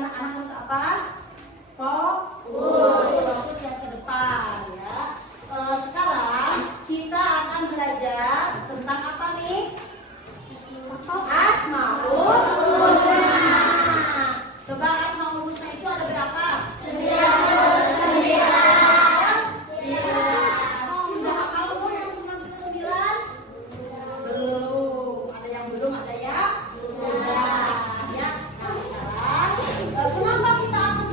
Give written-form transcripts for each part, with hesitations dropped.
anak-anak harus apa? Fokus yang ke depan ya. Sekarang kita akan belajar tentang apa nih? Asmaul Husna. Coba Asmaul Husna itu ada berapa? 99. Sudah hafal belum yang 99? Belum. Ada yang belum, ada yang sudah. Ya. Nah sekarang kenapa kita akan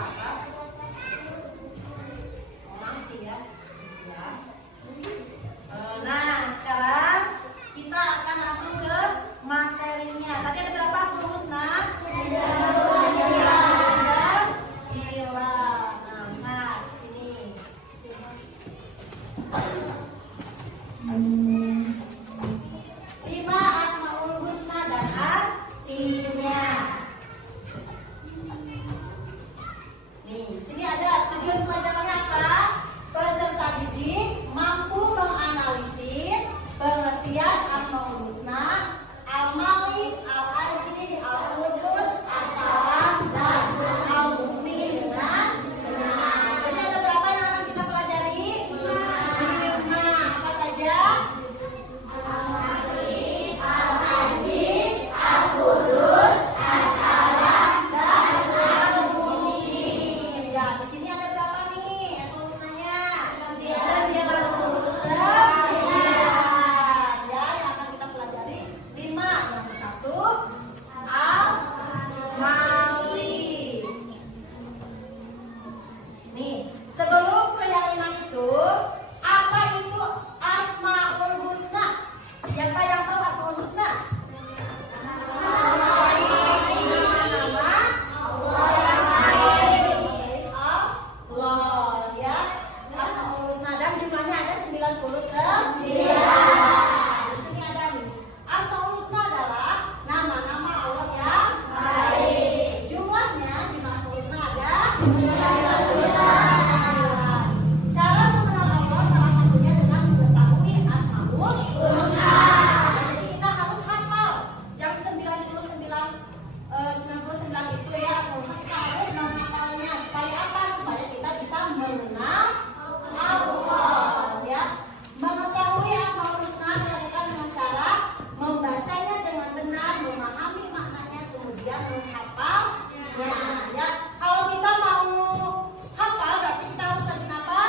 apa? Oh, nanti ya. Ya. Nah, sekarang kita akan langsung ke materinya. Tadi ada berapa rumus, Nak? 9. Gila. Nah, di sini. 5 Asmaul Husna dan artinya. Nih, sini ada tujuan pelajarannya apa? Peserta didik mampu menganalisis pengertian Asmaul Husna, Al-Malik, Al-Aziz, Al-Qudus, As-Salam, dan Al-Mu'min dengan benar. Jadi ada berapa yang akan kita pelajari? 5. Apa saja? Al-Malik, Al-Aziz, Al-Qudus, As-Salam, dan Al-Mu'min. Ya, di sini ada berapa nih solusinya? 99. Ya, yang akan kita pelajari 5. Yang satu Al-Malik. Nih, sebelum ke yang 5 itu, apa itu Asmaul Husna? Siapa yang tahu Asmaul Husna? Nama Allah yang baik Allah ya. Asmaul Husna dan jumlahnya ada 99. Di sini ada nih. Asmaul Husna adalah nama-nama Allah yang baik. Jumlah Asmaul Husna ada 99. Cara mengenal Allah salah satunya dengan mengetahui Asmaul Husna. Jadi kita harus hafal yang 99 itu ya Asmaul Husna, kita harus menghafalnya. Supaya apa? Supaya kita bisa mengenal Allah ya. Mengetahui Asmaul Husna dilakukan dengan cara membacanya dengan benar, memahami maknanya, kemudian menghafalnya ya. Kalau kita mau hafal berarti kita harus rajin apa?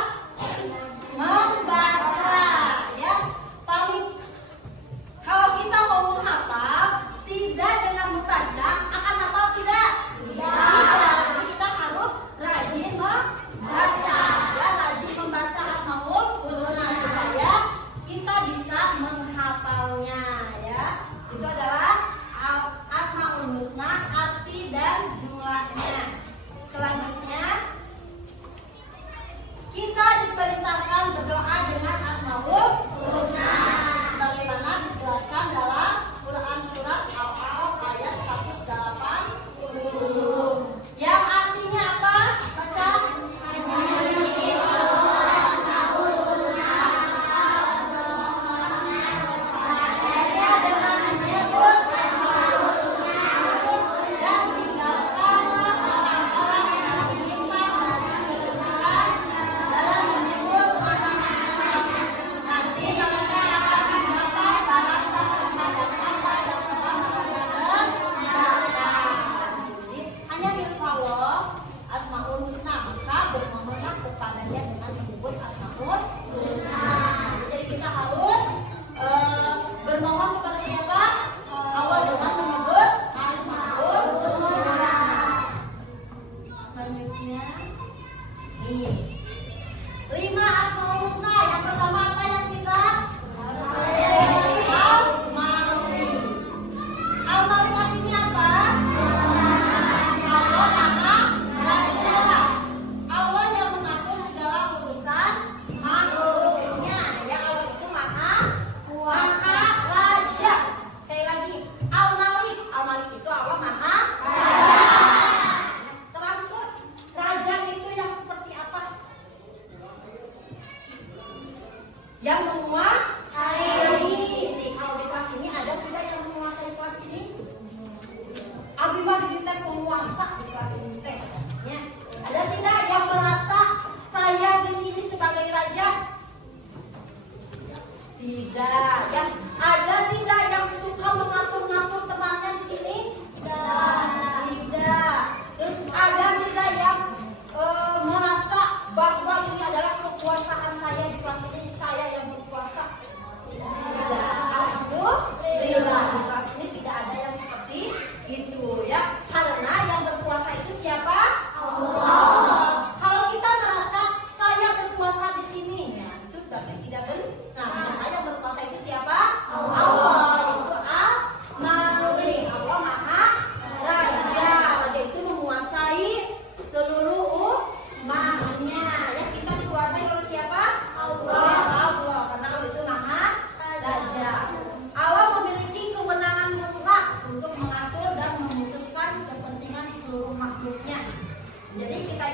Membaca ya. Paling kalau kita mau menghafal tidak dengan membaca akan hafal tidak? Tidak. Jadi kita harus rajin membaca ya, rajin membaca Asmaul Husna supaya kita bisa menghafalnya ya. Itu adalah Asmaul Husna, arti dan jumlahnya. Selanjutnya kita diperintahkan berdoa dengan Asmaul Husna sebagaimana dijelaskan dalam Quran surat Al-A'raf ayat 180. Yang artinya apa? Baca. Hanya dengan menyebut Asmaul Husna dan tinggalkanlah orang-orang yang menyimpang dari kebenaran dalam menyebut nama-nama. Nanti mereka akan mendapat balasan terhadap apa yang telah mereka kerjakan. Jadi hanya milik Allah Asmaul Husna, maka bermohonlah kepadanya dengan menyebut Asmaul Husna. Jadi kita harus bermohon kepada siapa? Allah dengan menyebut Asmaul Husna. Selanjutnya nih 5 Asmaul Husna. Yang pertama apa yang kita? Al-Malik. Al-Malik artinya apa? Allah Maha Raja. Allah yang mengatur segala urusan makhluknya ya. Allah itu Maha Raja. Sekali lagi, Al-Malik. Al-Malik itu Allah Maha Raja. Terakhir, raja itu yang seperti apa? Yang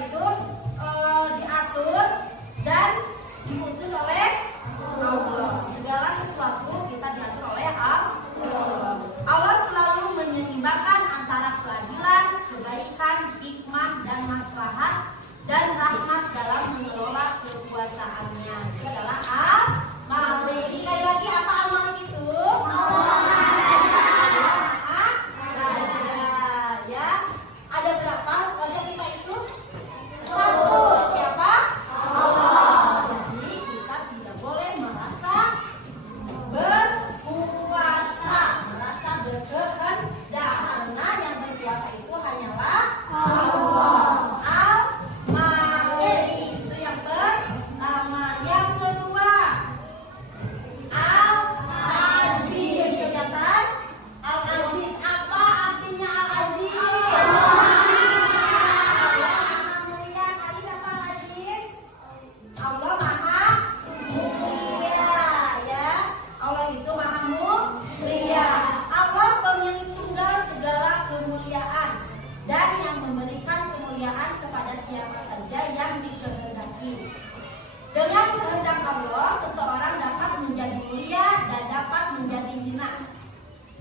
itu diatur dan diutus oleh Allah. Segala sesuatu kita diatur oleh Allah. Allah selalu menyeimbangkan antara keadilan, kebaikan, hikmah dan maslahat dan rahmat dalam mengelola kekuasaannya. Itu adalah Al-Malik. Sekali lagi, apa Al-Malik itu? Ya. Ada berapa wajah kita itu? Satu. Siapa? Allah. Jadi kita tidak boleh merasa berkuasa, merasa berkehendak, karena yang berkuasa itu hanyalah Allah. Al-Malik itu yang pertama. Yang kedua, Al-Aziz. Kelihatan? Al-Aziz. Apa artinya Al-Aziz? Allah Maha Mulia, ya. Allah itu Maha Mulia. Allah pemilik tunggal segala kemuliaan dan yang memberikan kemuliaan kepada siapa saja yang dikehendaki. Dengan kehendak Allah, seseorang dapat menjadi mulia dan dapat menjadi hina.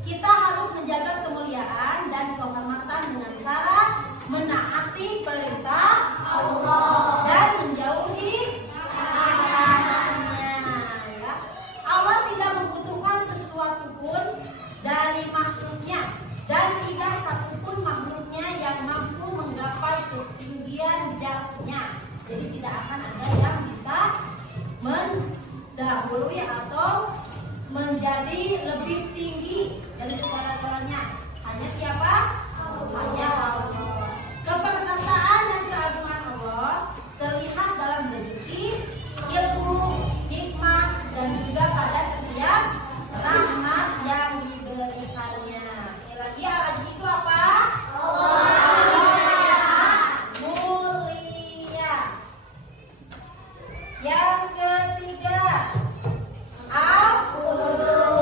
Kita harus menjaga kemuliaan dan kehormatan dengan cara menaati perintah Allah dan menjauhi larangannya. Ya. Allah tidak membutuhkan sesuatu pun dari makhluknya dan tidak satupun makhluknya yang mampu menggapai ketinggian zatnya. Jadi tidak akan ada yang bisa mendahului atau menjadi lebih tinggi dari segala-galanya. Hanya siapa? Hanya Allah. Keperkasaan dan keagungan Allah terlihat dalam rezeki, ilmu, hikmah, dan juga pada setiap rahmat yang diberikannya. Sekali lagi, Al-Aziz itu apa? Mulia. Yang ketiga, Al-Qudus.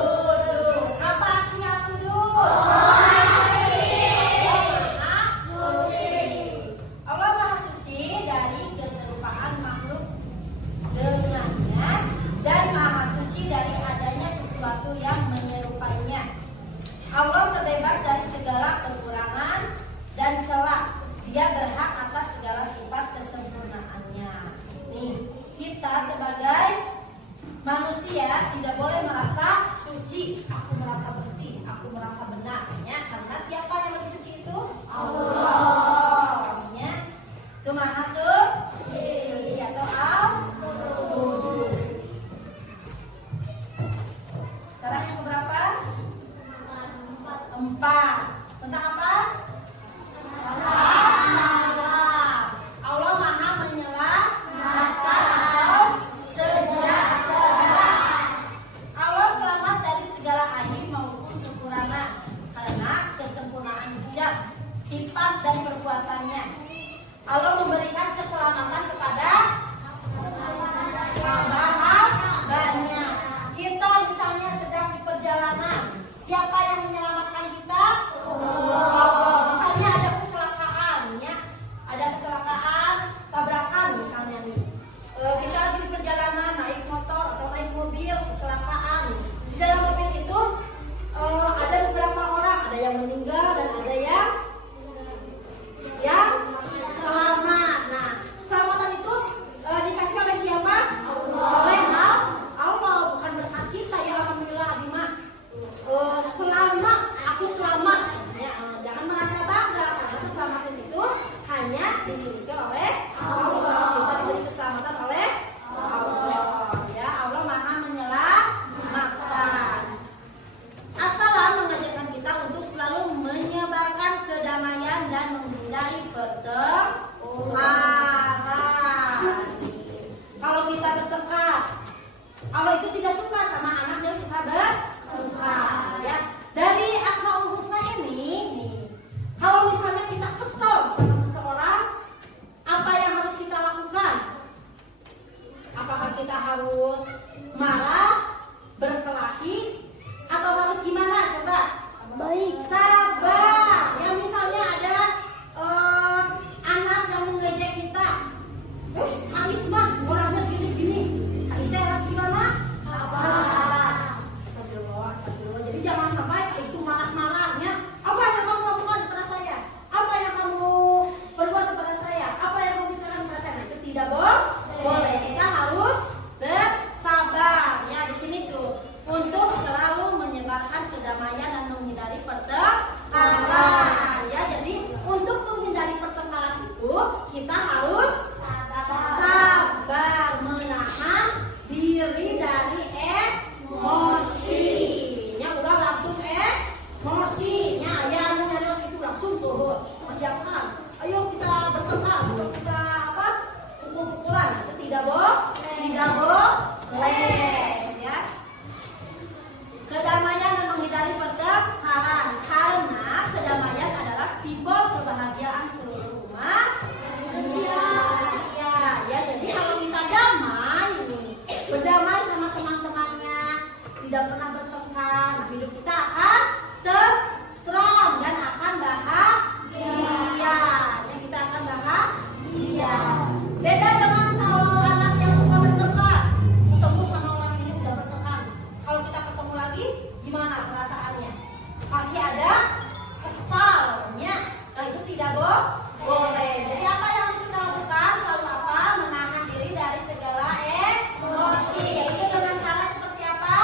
Apa artinya Al-Qudus? Allah Maha Suci dari keserupaan makhluk dengannya dan Maha Suci dari adanya sesuatu yang menyerupainya. Allah terbebas dari segala kekurangan dan celah. Dia berhak atas segala sifat kesempurnaannya. Nih, kita sebagai manusia tidak boleh merasa suci. Aku merasa bersih, aku merasa benar. Ya, karena siapa yang lebih suci itu? Allah. Ya. Itu Maha Suci atau Al-Qudus. Sekarang yang keberapa? 4. Tentang apa? Allah Maha menyelamatkan atau sejahtera. Allah selamat dari segala aib maupun kekurangan karena kesempurnaan zat, sifat dan perbuatannya. Allah memberikan Tidak boleh. Kita harus bersabar. Ya, di sini tuh untuk selalu menyebarkan kedamaian dan menghindari pertengkaran. Ya, jadi untuk menghindari pertengkaran itu kita harus sabar, menahan diri dari emosi. Ya, udah langsung emosinya. Ya, emosi itu langsung turun. Jangan. Ayo kita bertengkar, atau kita pukul-pukulan. Itu tidak boleh. Ya. Kedamaian dan menghindari pertengkaran, karena kedamaian adalah simbol kebahagiaan seluruh umat manusia. Ya, jadi kalau kita damai, berdamai sama teman-temannya, tidak pernah bertengkar, hidup kita akan tentram dan akan bahagia. Ya, kita akan bahagia. Beda dengan kalau anak yang suka bertengkar, ketemu sama orang ini udah bertengkar. Kalau kita ketemu lagi, gimana perasaannya? Pasti ada kesalnya. Nah, itu tidak boleh. Jadi apa yang harus kita lakukan? Selalu apa? Menahan diri dari segala emosi. Yaitu dengan cara seperti apa?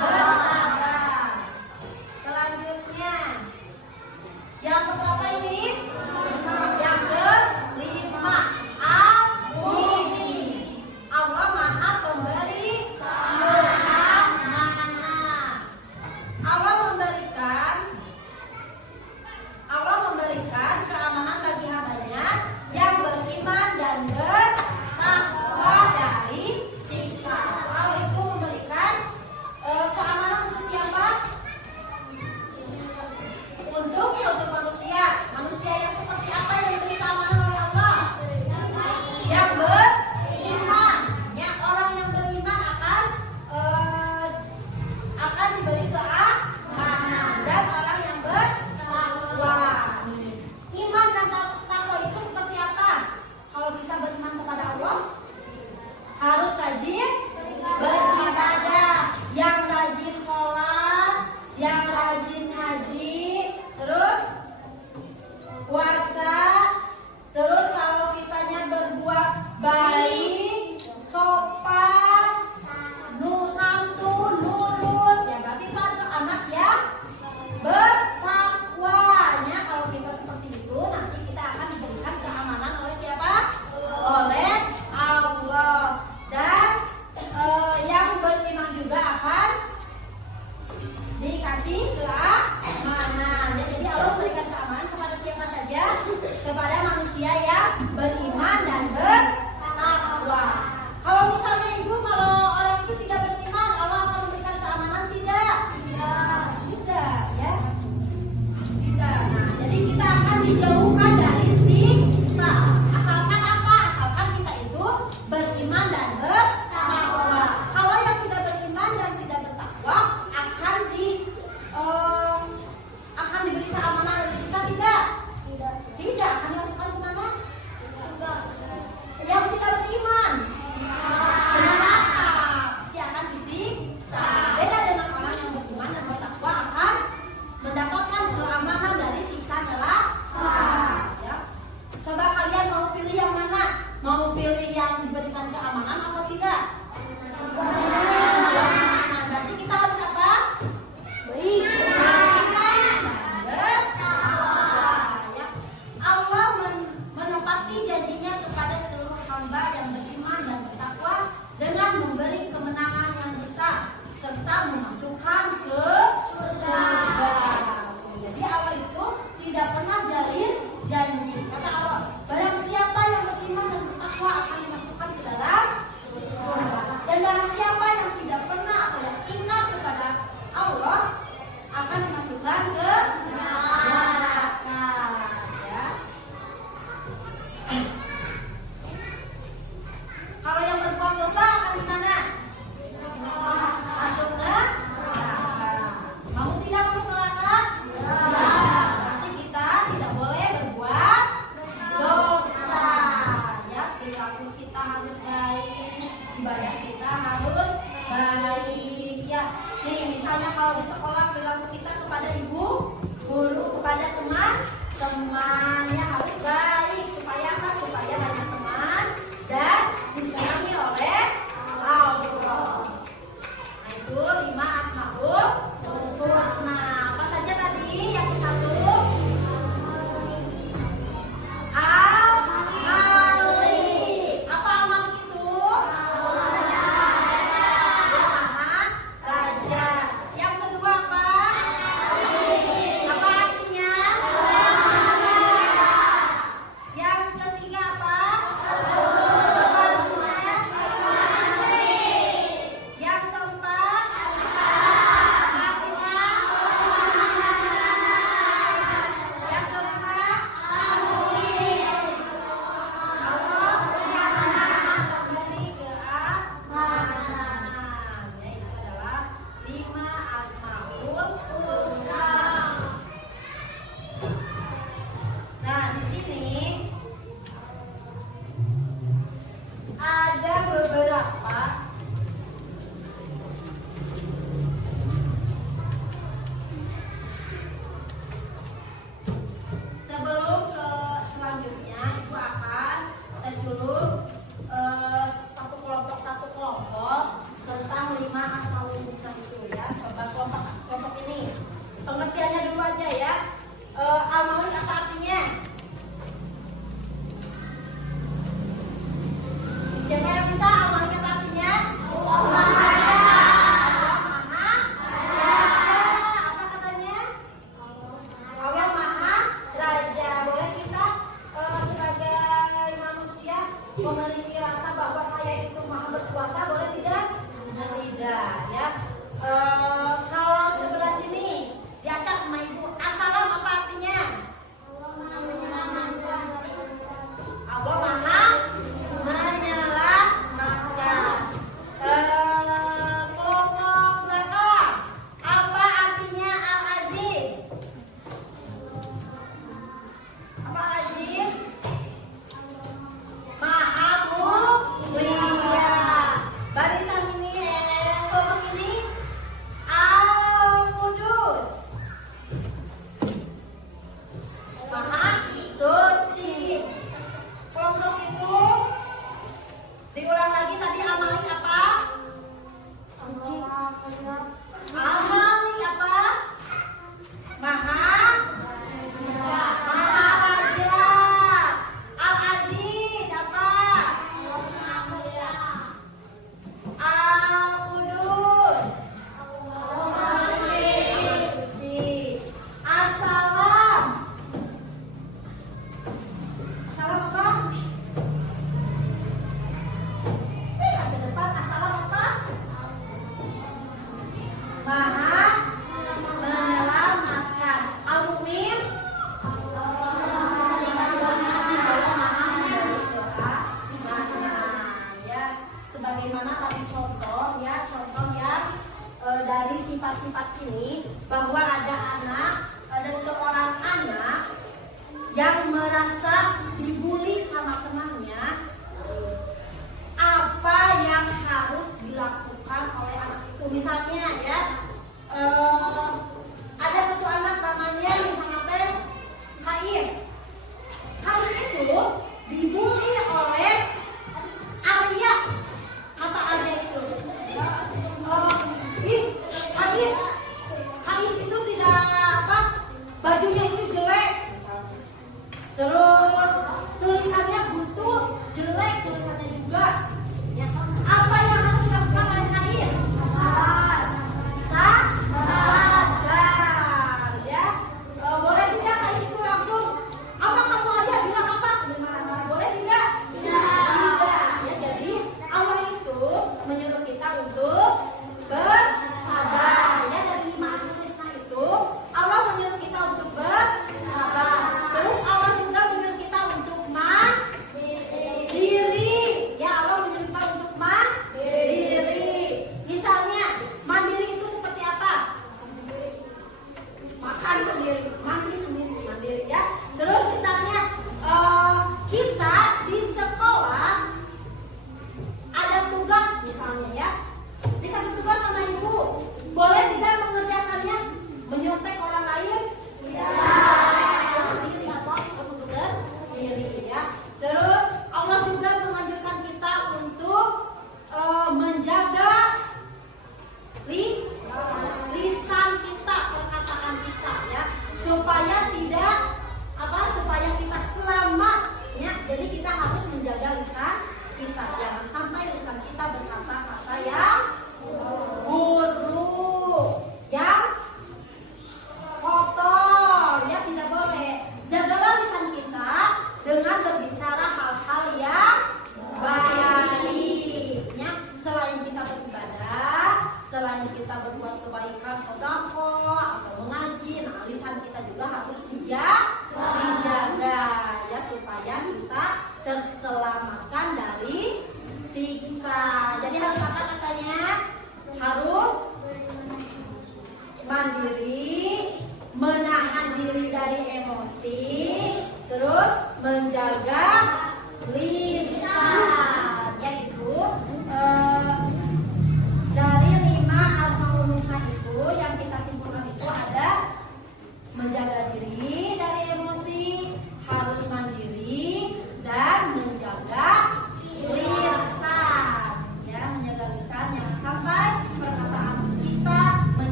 Bersabar. Selanjutnya, yang keberapa ini? Yang kelima. Allah Maha Pemberi keamanan. Allah memberikan keamanan bagi hambanya yang beriman dan bertakwa dari siksa. Allah itu memberikan keamanan untuk siapa? Untuk manusia. Manusia yang seperti apa yang diberi keamanan oleh Allah? Yang beriman. Ya, orang yang beriman akan diberi keamanan, dan orang yang bertakwa. Iman dan takwa itu seperti apa? Kalau kita beriman kepada Allah, harus rajin beribadah, yang rajin sholat, yang rajin haji, terus puasa, terus kalau kitanya berbuat baik, sopan, santun, nurut, ya berarti itu anak yang bertakwanya. Kalau kita seperti itu, nanti kita akan diberikan keamanan oleh siapa? Oleh Allah. Dan yang beriman juga akan dikasih keamanan. Ya, jadi Allah memberikan keamanan kepada siapa saja? Kepada manusia yang beriman dan bertakwa. Kalau misalnya ibu, kalau orang itu tidak beriman, Allah akan memberikan keamanan tidak? Tidak, ya. Tidak. Nah, jadi kita akan dijauhkan dari siksa. Asalkan apa? Asalkan kita itu beriman dan bertakwa. Kalau yang tidak beriman dan tidak bertakwa akan diberi keamanan dari siksa tidak? Tidak. Akan dimasukkan ke mana? Yang tidak beriman. Dengan apa? Pasti akan disiksa. Beda dengan orang yang beriman dan bertakwa akan mendapatkan keamanan dari siksa neraka. Ya. Coba kalian mau pilih yang mana? Mau pilih yang diberikan keamanan atau tidak? Keamanan. Berarti kita harus apa? Beriman dan bertakwa. Ya. Allah menepati janjinya kepada seluruh hamba yang beriman dan bertakwa dengan memberi kemenangan yang besar serta memasukkan ke surga. Jadi Allah itu tidak pernah jalin janji. Kata Allah, barang siapa yang beriman dan bertakwa akan dimasukkan ke dalam surga. ada beberapa sebelum ke selanjutnya Ibu akan tes dulu satu kelompok tentang 5 asmaul husna itu ya. Coba kelompok ini pengertiannya dulu aja ya. Al-Malik apa artinya? Siapa yang bisa Al-Malik apa artinya? Allah Maha. Apa katanya? Allah Maha Raja. Boleh kita sebagai manusia memiliki rasa bahwa saya itu maha berkuasa, boleh tidak? Tidak ya. Kalau sebelah sini diacak sama Ibu, assalam apa artinya? Allah Maha menyelamatkan. Kelompok belakang apa artinya Al-Aziz? Apa Al-Aziz? Maha mulia. Barisan ini kelompok ini Al-Qudus. Maha suci. Kelompok itu diulang lagi tadi Al-Malik apa? Al-Malik apa? Maha Raja. Al-Aziz apa? Al-Qudus. Suci. Assalam. Assalam apa? Ke depan assalam apa? Maha menyelamatkan. Al-Mu'min. Ya, sebagaimana tadi contoh yang dari sifat-sifat ini bahwa ada seorang anak yang merasa dibully sama temannya, apa yang harus dilakukan oleh anak itu? Misalnya ya, ada satu anak namanya misalnya teh Hais. Hais itu dibully oleh Arya. Kata Arya itu, Hais itu tidak apa, bajunya itu jelek, terus tulisannya butuh, jelek tulisannya juga. Ya, apa yang harus dilakukan oleh Hais? Sabar, ya. Boleh tidak Hais itu langsung, apa kamu Arya bilang apa? Sambil marah-marah, boleh tidak? Tidak. Ya, jadi Allah itu menyuruh kita untuk bersabar. Ya, dari 5 asmaul husna itu Allah menyuruh kita untuk bersabar. Terus Allah juga menyuruh kita untuk mandiri. Ya, Allah menyuruh kita untuk mandiri. Misalnya, mandiri itu seperti apa? Makan sendiri, mandi sendiri, mandiri ya. Terus misalnya kita di sekolah ada tugas misalnya ya, dikasih tugas sama ibu, boleh tidak mengerjakannya menyontek orang lain? Sendiri, untuk sendiri ya. Terus Allah juga menganjurkan kita untuk menjaga lisan kita, perkataan kita ya, supaya kita selamat ya. Jadi kita harus menjaga lisan kita, jangan sampai lisan kita berkata-kata yang buruk, yang kotor ya, tidak boleh. Jagalah lisan kita dengan berbicara hal-hal yang baik ya. Selain kita beribadah, selain kita berbuat kebaikan, sedekah atau mengaji, nah lisan kita juga harus dijaga ya, supaya kita terselamatkan dari siksa. Jadi harus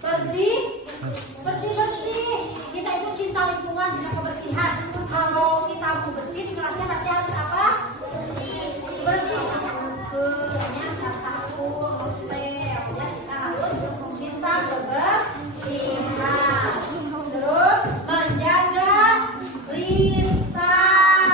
bersih, bersih. Kita itu cinta lingkungan, juga kebersihan. Kalau kita mau bersih di kelasnya berarti harus apa? Bersih sama ukurnya sasaku, ngepel. Ya, kita harus cinta kebersihan. Terus menjaga lisan.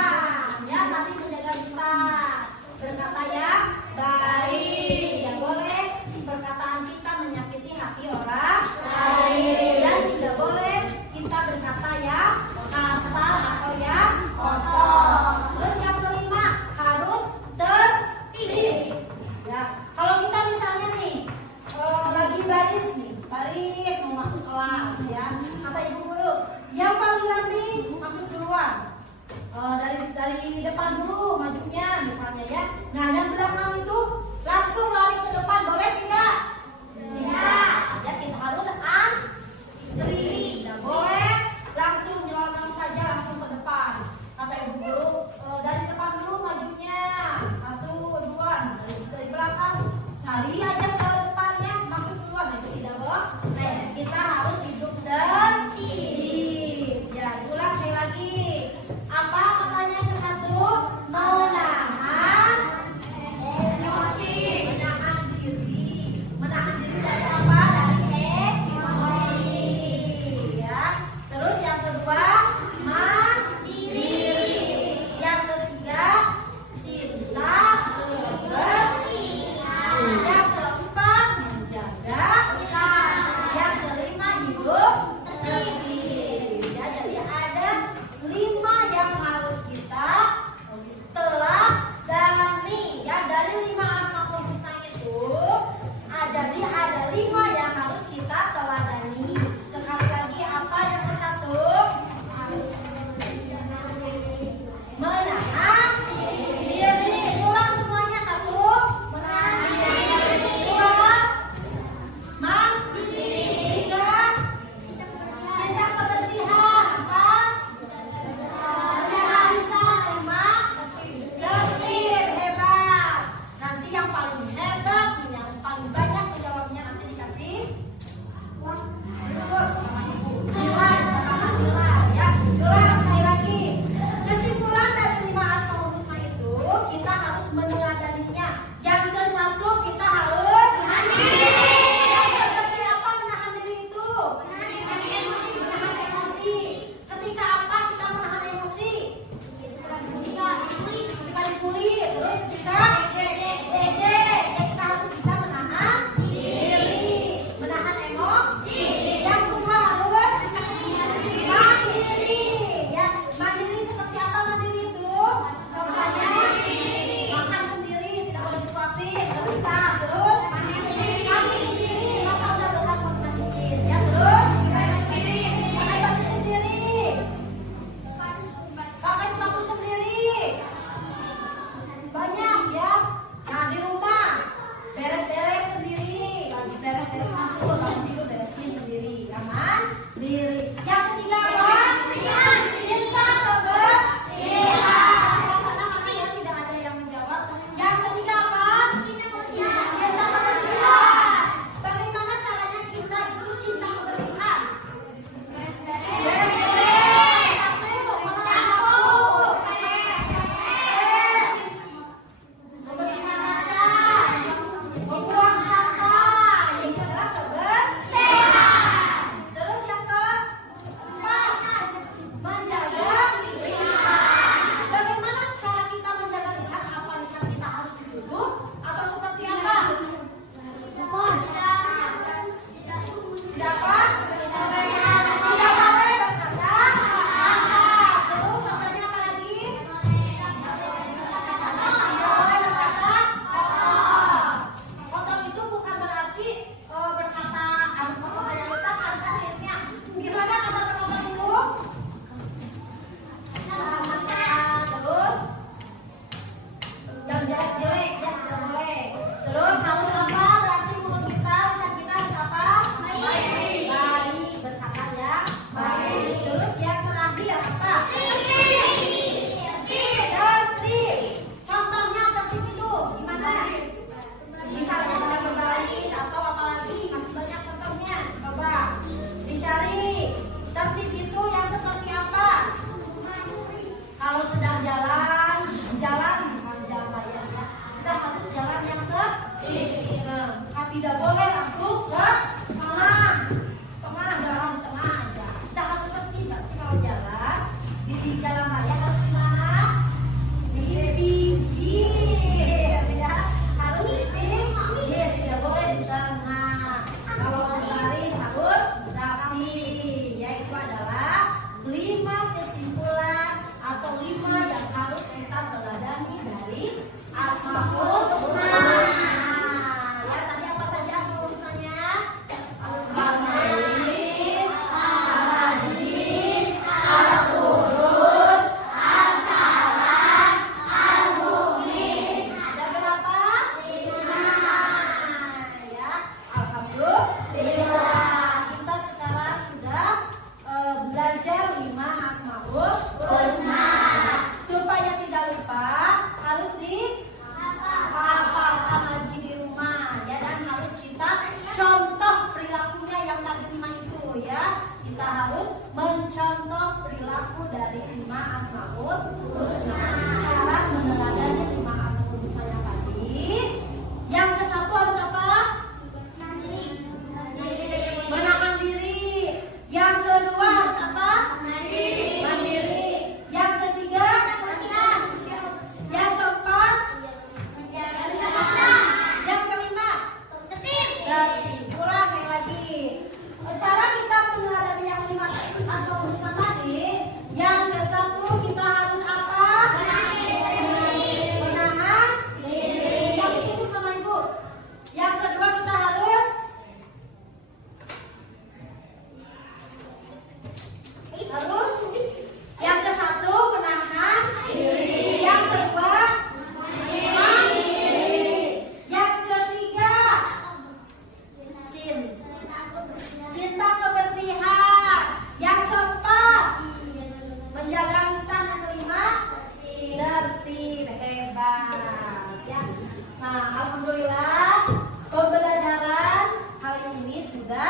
Ya, tadi menjaga lisan. Berkata yang baik. Tidak boleh perkataan kita menyakiti hati orang lain. Dan tidak boleh kita berkata yang kasar atau yang kotor. Terus yang kelima harus tertib. Ya, kalau kita misalnya nih lagi baris mau masuk kelas ya, kata ibu guru, yang paling lambat masuk duluan. Dari depan dulu majunya misalnya ya. Nah, yang belakang itu langsung lari ke depan, boleh tidak? Tidak. Ya, kita harus antri. Tidak boleh langsung nyelonong saja langsung ke depan. Kata ibu guru, dari depan dulu majunya. 1, 2. Dari belakang lari aja ke depannya, masuk duluan. Itu tidak boleh. Nah, kita harus hidup tertib. Ya, ulang sekali lagi. Apa katanya yang ke-1? Menahan emosi, menahan diri.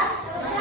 Masyarakat